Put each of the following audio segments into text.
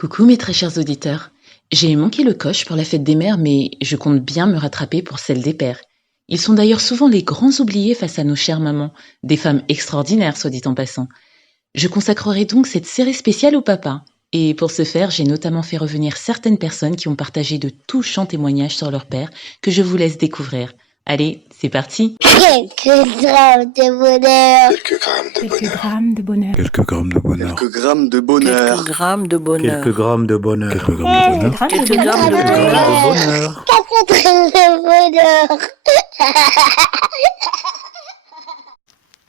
Coucou mes très chers auditeurs. J'ai manqué le coche pour la fête des mères, mais je compte bien me rattraper pour celle des pères. Ils sont d'ailleurs souvent les grands oubliés face à nos chères mamans, des femmes extraordinaires, soit dit en passant. Je consacrerai donc cette série spéciale au papa. Et pour ce faire, j'ai notamment fait revenir certaines personnes qui ont partagé de touchants témoignages sur leur père que je vous laisse découvrir. Allez, c'est parti. Quelques grammes de bonheur. Quelques grammes de bonheur. Quelques grammes de bonheur. Quelques grammes de bonheur. Quelques grammes de bonheur. Quelques grammes de bonheur. Quelques grammes de Quelques grammes de bonheur. Quelques grammes de bonheur.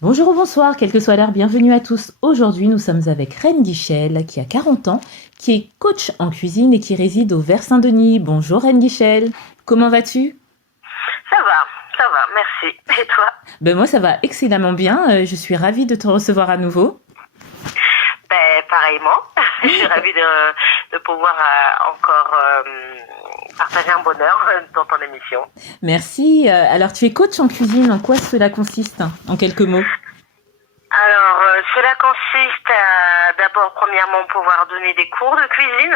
Bonjour ou bonsoir, quelle que soit l'heure, bienvenue à tous. Aujourd'hui, nous sommes avec Reine Guichel, qui a 40 ans, qui est coach en cuisine et qui réside au Vers-Saint-Denis. Bonjour Reine Guichel, comment vas-tu ? Ça va, merci. Et toi ? Moi ça va excellemment bien, je suis ravie de te recevoir à nouveau. Pareillement, je suis ravie de pouvoir encore partager un bonheur dans ton émission. Merci, alors tu es coach en cuisine, en quoi cela consiste, en quelques mots ? Alors, cela consiste à d'abord, premièrement, pouvoir donner des cours de cuisine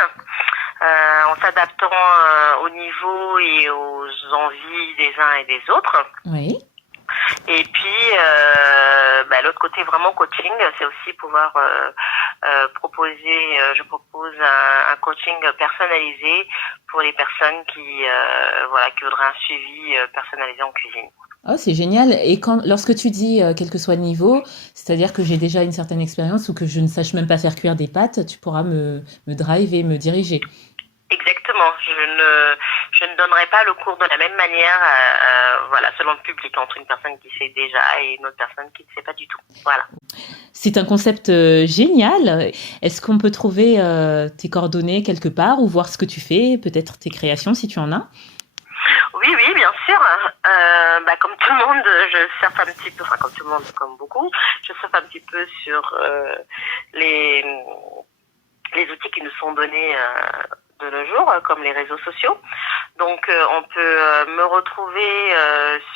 en s'adaptant au niveau et aux envies des uns et des autres. Oui. Et puis, l'autre côté vraiment coaching, c'est aussi pouvoir proposer, je propose un coaching personnalisé pour les personnes qui voudraient un suivi personnalisé en cuisine. Oh, c'est génial. Et lorsque tu dis quel que soit le niveau, c'est-à-dire que j'ai déjà une certaine expérience ou que je ne sache même pas faire cuire des pâtes, tu pourras me driver, me diriger. Exactement. Je ne donnerai pas le cours de la même manière, selon le public, entre une personne qui sait déjà et une autre personne qui ne sait pas du tout. Voilà. C'est un concept génial. Est-ce qu'on peut trouver tes coordonnées quelque part ou voir ce que tu fais, peut-être tes créations si tu en as ? Oui, bien sûr. Comme tout le monde, je surfe un petit peu, comme tout le monde, comme beaucoup, je surfe un petit peu sur les outils qui nous sont donnés de nos jours, comme les réseaux sociaux. Donc, on peut me retrouver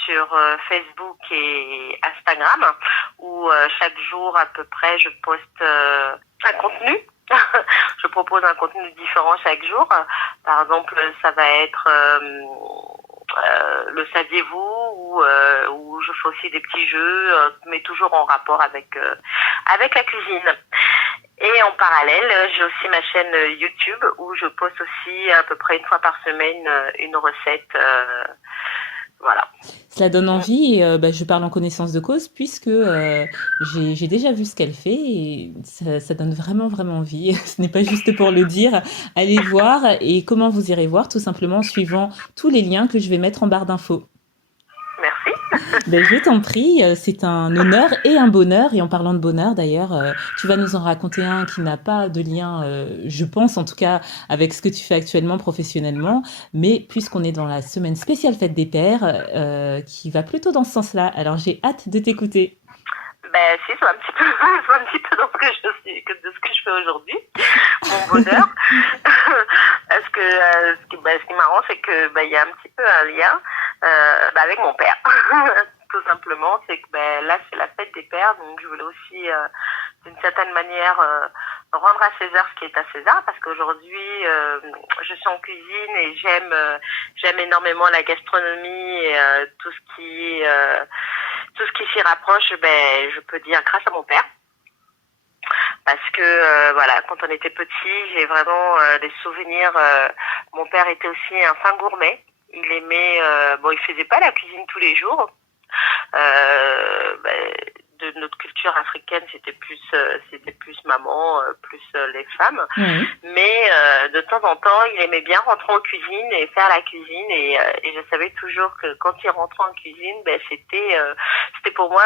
sur Facebook et Instagram, où chaque jour, à peu près, je poste un contenu. Je propose un contenu différent chaque jour. Par exemple, ça va être le saviez-vous, où je fais aussi des petits jeux, mais toujours en rapport avec la cuisine. Et en parallèle, j'ai aussi ma chaîne YouTube où je poste aussi à peu près une fois par semaine une recette. Voilà. Cela donne envie et je parle en connaissance de cause puisque j'ai déjà vu ce qu'elle fait et ça donne vraiment, vraiment envie. Ce n'est pas juste pour le dire. Allez voir et comment vous irez voir tout simplement en suivant tous les liens que je vais mettre en barre d'infos. Merci. Je t'en prie, c'est un honneur et un bonheur. Et en parlant de bonheur, d'ailleurs, tu vas nous en raconter un qui n'a pas de lien, je pense en tout cas, avec ce que tu fais actuellement professionnellement. Mais puisqu'on est dans la semaine spéciale Fête des Pères, qui va plutôt dans ce sens-là, alors j'ai hâte de t'écouter. Si, c'est un petit peu dans de ce que je fais aujourd'hui, mon bonheur. Parce que ce qui est marrant, c'est que il y a un petit peu un lien avec mon père. Tout simplement, c'est que là, c'est la fête des pères, donc je voulais aussi, d'une certaine manière, rendre à César ce qui est à César, parce qu'aujourd'hui, je suis en cuisine et j'aime énormément la gastronomie et tout ce qui s'y rapproche, je peux dire grâce à mon père. Parce que quand on était petit, j'ai vraiment des souvenirs. Mon père était aussi un fin gourmet. Il aimait, il faisait pas la cuisine tous les jours. De notre culture africaine, c'était plus maman, plus les femmes. Mmh. Mais de temps en temps, il aimait bien rentrer en cuisine et faire la cuisine. Et je savais toujours que quand il rentrait en cuisine, c'était pour moi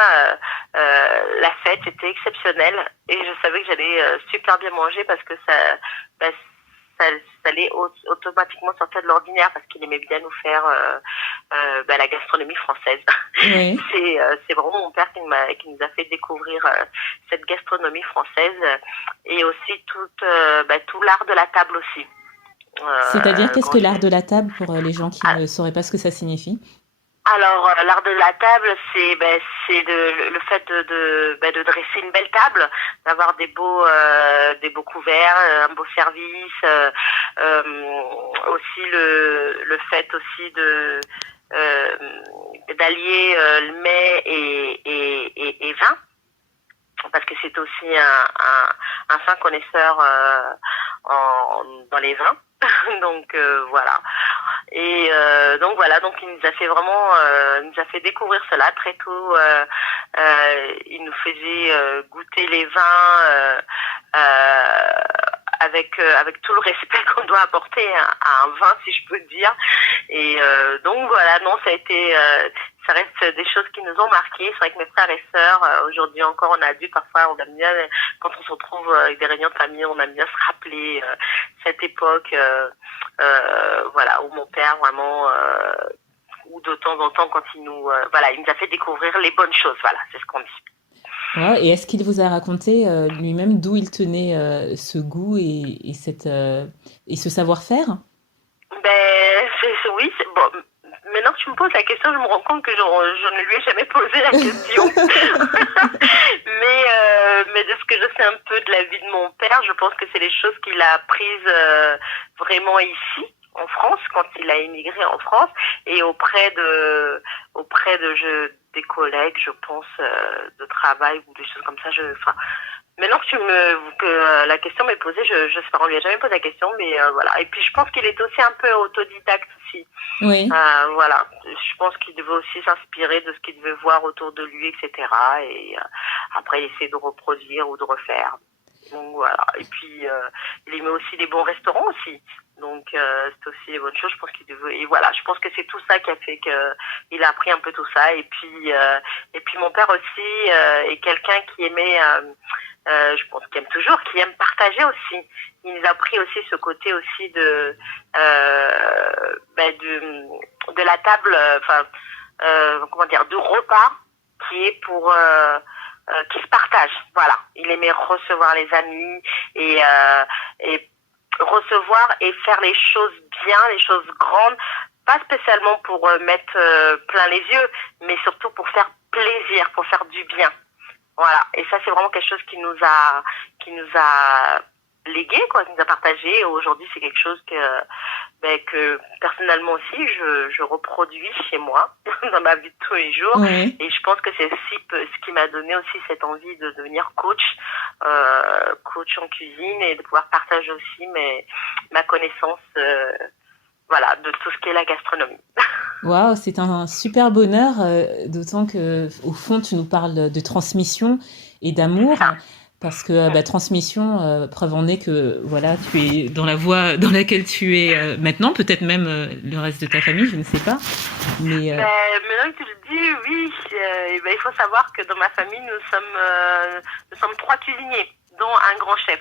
la fête, c'était exceptionnel. Et je savais que j'allais super bien manger parce que ça allait automatiquement sortir de l'ordinaire parce qu'il aimait bien nous faire la gastronomie française. Oui. C'est vraiment mon père qui nous a fait découvrir cette gastronomie française et aussi tout l'art de la table aussi. C'est-à-dire, qu'est-ce que l'art de la table pour les gens qui ne sauraient pas ce que ça signifie ? Alors, l'art de la table, c'est le fait de dresser une belle table, d'avoir des beaux couverts, un beau service, aussi le fait aussi d'allier le mets et vin, parce que c'est aussi un fin connaisseur dans les vins. Donc voilà. Et donc voilà, donc il nous a fait vraiment, il nous a fait découvrir cela très tôt. Il nous faisait goûter les vins avec tout le respect qu'on doit apporter à un vin, si je peux dire. Et donc voilà, non, ça reste des choses qui nous ont marquées. C'est vrai que mes frères et sœurs, aujourd'hui encore, on a adulte, parfois, on aime bien, quand on se retrouve avec des réunions de famille, on aime bien se rappeler cette époque, voilà, où mon père vraiment, ou de temps en temps, quand il nous a fait découvrir les bonnes choses. Voilà, c'est ce qu'on dit. Wow. Et est-ce qu'il vous a raconté lui-même d'où il tenait ce goût et ce savoir-faire? Oui, bon. Maintenant que tu me poses la question, je me rends compte que je ne lui ai jamais posé la question. mais de ce que je sais un peu de la vie de mon père, je pense que c'est les choses qu'il a apprises vraiment ici, en France, quand il a émigré en France, et auprès des collègues, je pense, de travail ou des choses comme ça. Maintenant que la question m'est posée, je sais pas, on lui a jamais posé la question, mais voilà. Et puis je pense qu'il est aussi un peu autodidacte aussi. Oui. Voilà. Je pense qu'il devait aussi s'inspirer de ce qu'il devait voir autour de lui, etc. Et après essayer de reproduire ou de refaire. Donc voilà. Et puis il aimait aussi les bons restaurants aussi. Donc c'est aussi des bonnes choses. Je pense qu'il devait. Et voilà. Je pense que c'est tout ça qui a fait que il a appris un peu tout ça. Et puis mon père aussi est quelqu'un qui aimait. Je pense qu'il aime toujours, qui aime partager aussi. Il nous a appris aussi ce côté aussi de la table, du repas qui est pour qui se partage. Voilà. Il aimait recevoir les amis et recevoir et faire les choses bien, les choses grandes, pas spécialement pour mettre plein les yeux, mais surtout pour faire plaisir, pour faire du bien. Voilà, et ça c'est vraiment quelque chose qui nous a légué, quoi, qui nous a partagé. Et aujourd'hui c'est quelque chose que personnellement aussi je reproduis chez moi dans ma vie de tous les jours. Oui. Et je pense que c'est aussi ce qui m'a donné aussi cette envie de devenir coach en cuisine et de pouvoir partager aussi ma connaissance voilà, de tout ce qu'est la gastronomie. Waouh, c'est un super bonheur, d'autant que au fond tu nous parles de transmission et d'amour, parce que transmission, preuve en est que voilà, tu es dans la voie dans laquelle tu es maintenant, peut-être même le reste de ta famille, je ne sais pas. Mais maintenant que tu le dis, oui, il faut savoir que dans ma famille nous sommes 3 cuisiniers, dont un grand chef.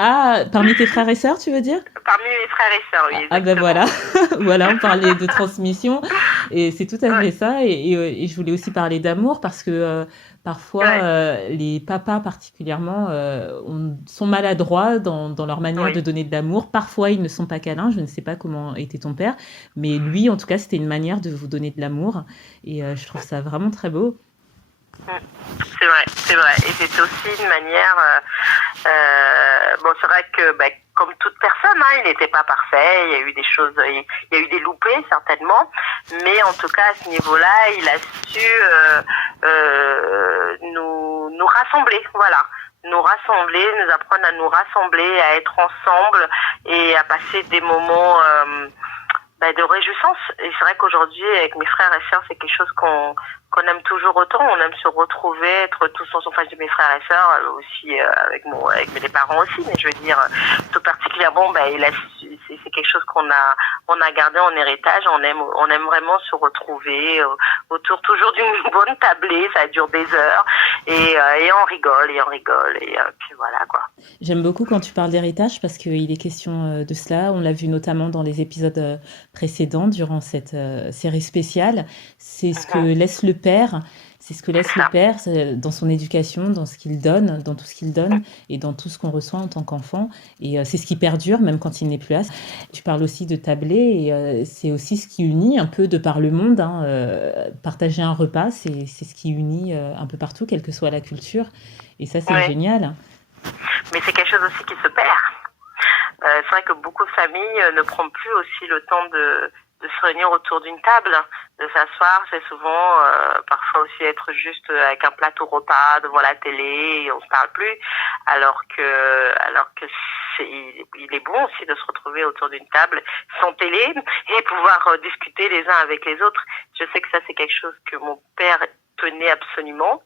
Ah, parmi tes frères et sœurs, tu veux dire? Parmi mes frères et sœurs, oui. Ah ben voilà, voilà, on parlait de transmission et c'est tout à fait ça. Et je voulais aussi parler d'amour parce que parfois les papas particulièrement sont maladroits dans leur manière de donner de l'amour. Parfois ils ne sont pas câlins. Je ne sais pas comment était ton père, mais lui en tout cas c'était une manière de vous donner de l'amour et je trouve ça vraiment très beau. C'est vrai. Et c'était aussi une manière. C'est vrai que comme toute personne, il n'était pas parfait. Il y a eu des choses, il y a eu des loupés certainement, mais en tout cas à ce niveau-là, il a su nous rassembler. Voilà. Nous rassembler, nous apprendre à nous rassembler, à être ensemble et à passer des moments de réjouissance. Et c'est vrai qu'aujourd'hui, avec mes frères et sœurs, c'est quelque chose qu'on aime toujours autant. On aime se retrouver, être tous en face de mes frères et sœurs, aussi avec mes parents aussi. Mais je veux dire, tout particulièrement, c'est quelque chose qu'on a gardé en héritage. On aime vraiment se retrouver autour toujours d'une bonne tablée. Ça dure des heures et on rigole et puis voilà quoi. J'aime beaucoup quand tu parles d'héritage parce qu'il est question de cela. On l'a vu notamment dans les épisodes précédents durant cette série spéciale. C'est ce que laisse le père. C'est ce que laisse le père dans son éducation, dans ce qu'il donne, dans tout ce qu'il donne et dans tout ce qu'on reçoit en tant qu'enfant. Et c'est ce qui perdure, même quand il n'est plus là. Tu parles aussi de tabler et c'est aussi ce qui unit un peu de par le monde. Partager un repas, c'est ce qui unit un peu partout, quelle que soit la culture. Et ça, c'est génial. Mais c'est quelque chose aussi qui se perd. C'est vrai que beaucoup de familles ne prennent plus aussi le temps de se réunir autour d'une table, de s'asseoir. C'est souvent parfois aussi être juste avec un plateau repas devant la télé et on se parle plus, alors que il est bon aussi de se retrouver autour d'une table sans télé et pouvoir discuter les uns avec les autres. Je sais que ça, c'est quelque chose que mon père tenait absolument.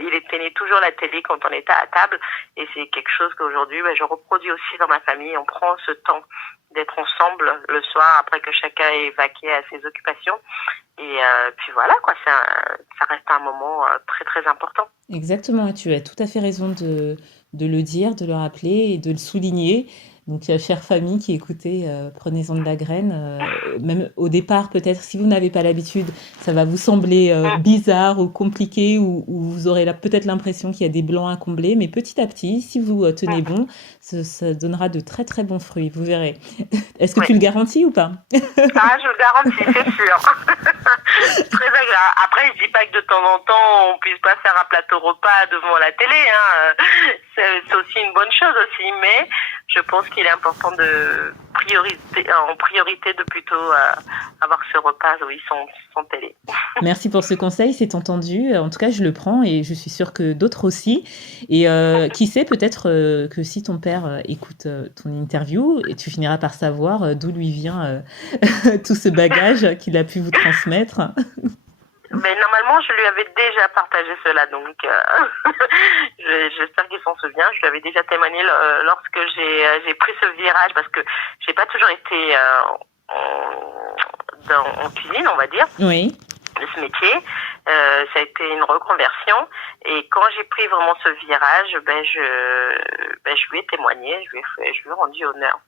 Il éteignait toujours la télé quand on était à table et c'est quelque chose qu'aujourd'hui je reproduis aussi dans ma famille. On prend ce temps d'être ensemble le soir après que chacun ait vaqué à ses occupations et puis voilà quoi, ça reste un moment très très important. Exactement, tu as tout à fait raison de le dire, de le rappeler et de le souligner. Donc, chère famille qui écoutez, prenez-en de la graine. Même au départ, peut-être, si vous n'avez pas l'habitude, ça va vous sembler bizarre ou compliqué ou vous aurez peut-être l'impression qu'il y a des blancs à combler. Mais petit à petit, si vous tenez bon, ça donnera de très, très bons fruits. Vous verrez. Est-ce que tu le garantis ou pas? Ah, je le garantis, c'est sûr. Très agréable. Après, je dis pas que de temps en temps, on puisse pas faire un plateau repas devant la télé. C'est aussi une bonne chose aussi, mais je pense qu'il est important en priorité de plutôt avoir ce repas, oui, sans télé. Merci pour ce conseil, c'est entendu. En tout cas, je le prends et je suis sûre que d'autres aussi. Et qui sait, peut-être que si ton père écoute ton interview, et tu finiras par savoir d'où lui vient tout ce bagage qu'il a pu vous transmettre. Mais normalement, je lui avais déjà partagé cela, donc j'espère qu'il s'en souvient. Je lui avais déjà témoigné lorsque j'ai pris ce virage, parce que j'ai pas toujours été en cuisine, on va dire, de ce métier. Ça a été une reconversion, et quand j'ai pris vraiment ce virage, je lui ai témoigné, je lui ai rendu honneur.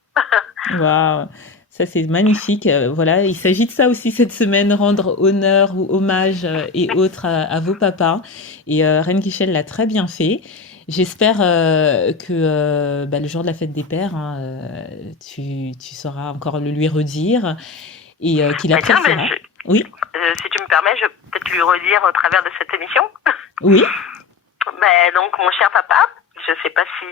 Waouh! Ça, c'est magnifique. Voilà, il s'agit de ça aussi cette semaine, rendre honneur ou hommage et autres à vos papas. Et Reine Guichel l'a très bien fait. J'espère que le jour de la fête des pères, tu sauras encore le lui redire et qu'il appréciera. Oui. Si tu me permets, je vais peut-être lui redire au travers de cette émission. Oui. Donc, mon cher papa, je sais pas si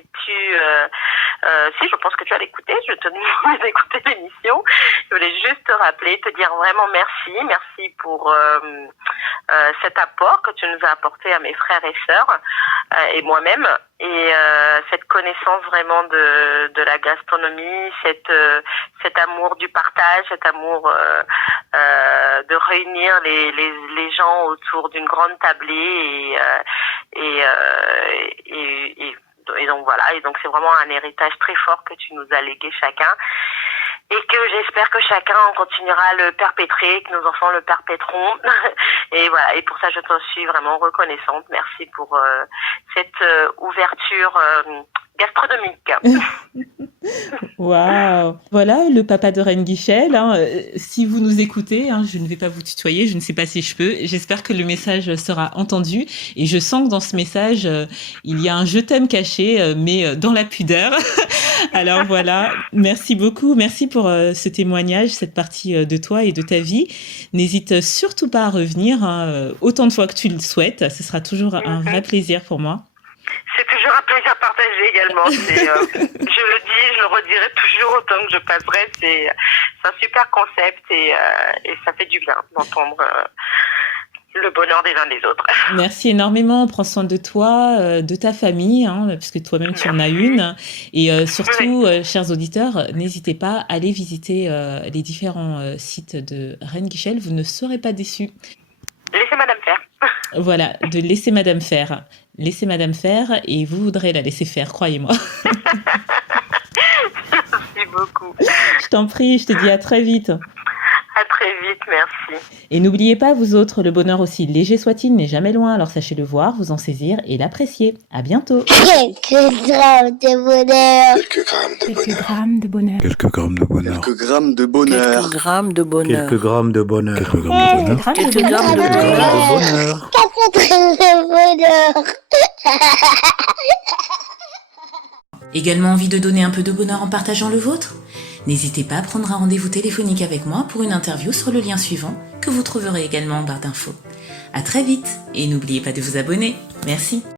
si je pense que tu as l'écouté, je te demande d'écouter l'émission. Je voulais juste te rappeler, te dire vraiment merci pour cet apport que tu nous as apporté à mes frères et sœurs et moi-même, et cette connaissance vraiment de la gastronomie, cet amour du partage, cet amour de réunir les gens autour d'une grande tablée et donc voilà, et donc c'est vraiment un héritage très fort que tu nous as légué chacun, et que j'espère que chacun continuera à le perpétrer, que nos enfants le perpétreront. Et voilà, et pour ça je te suis vraiment reconnaissante. Merci pour cette ouverture gastronomique. Waouh! Voilà le papa de Reine Guichel. Si vous nous écoutez, je ne vais pas vous tutoyer, je ne sais pas si je peux. J'espère que le message sera entendu. Et je sens que dans ce message, il y a un je t'aime caché, mais dans la pudeur. Alors voilà, merci beaucoup. Merci pour ce témoignage, cette partie de toi et de ta vie. N'hésite surtout pas à revenir autant de fois que tu le souhaites. Ce sera toujours un vrai plaisir pour moi. C'est toujours un plaisir partagé également. Je le dis, je le redirai toujours autant que je passerai. C'est un super concept et ça fait du bien d'entendre le bonheur des uns des autres. Merci énormément. Prends soin de toi, de ta famille, puisque toi-même tu en as une. Et surtout, chers auditeurs, n'hésitez pas à aller visiter les différents sites de Reine Guichel. Vous ne serez pas déçus. Laissez madame faire. Voilà, de laisser madame faire. Laissez madame faire et vous voudrez la laisser faire, croyez-moi. Merci beaucoup. Je t'en prie, je te dis à très vite. À très vite. merci. Et n'oubliez pas, vous autres, le bonheur aussi léger soit-il n'est jamais loin, alors sachez le voir, vous en saisir et l'apprécier. À bientôt. Quelques grammes de bonheur. Quelques grammes de bonheur. Quelques grammes de bonheur. Quelques grammes de bonheur. Quelques grammes de bonheur. Quelques grammes de bonheur. Quelques grammes de bonheur. 4 grammes de bonheur. Également envie de donner un peu de bonheur en partageant le vôtre ? N'hésitez pas à prendre un rendez-vous téléphonique avec moi pour une interview sur le lien suivant que vous trouverez également en barre d'infos. À très vite et n'oubliez pas de vous abonner. Merci.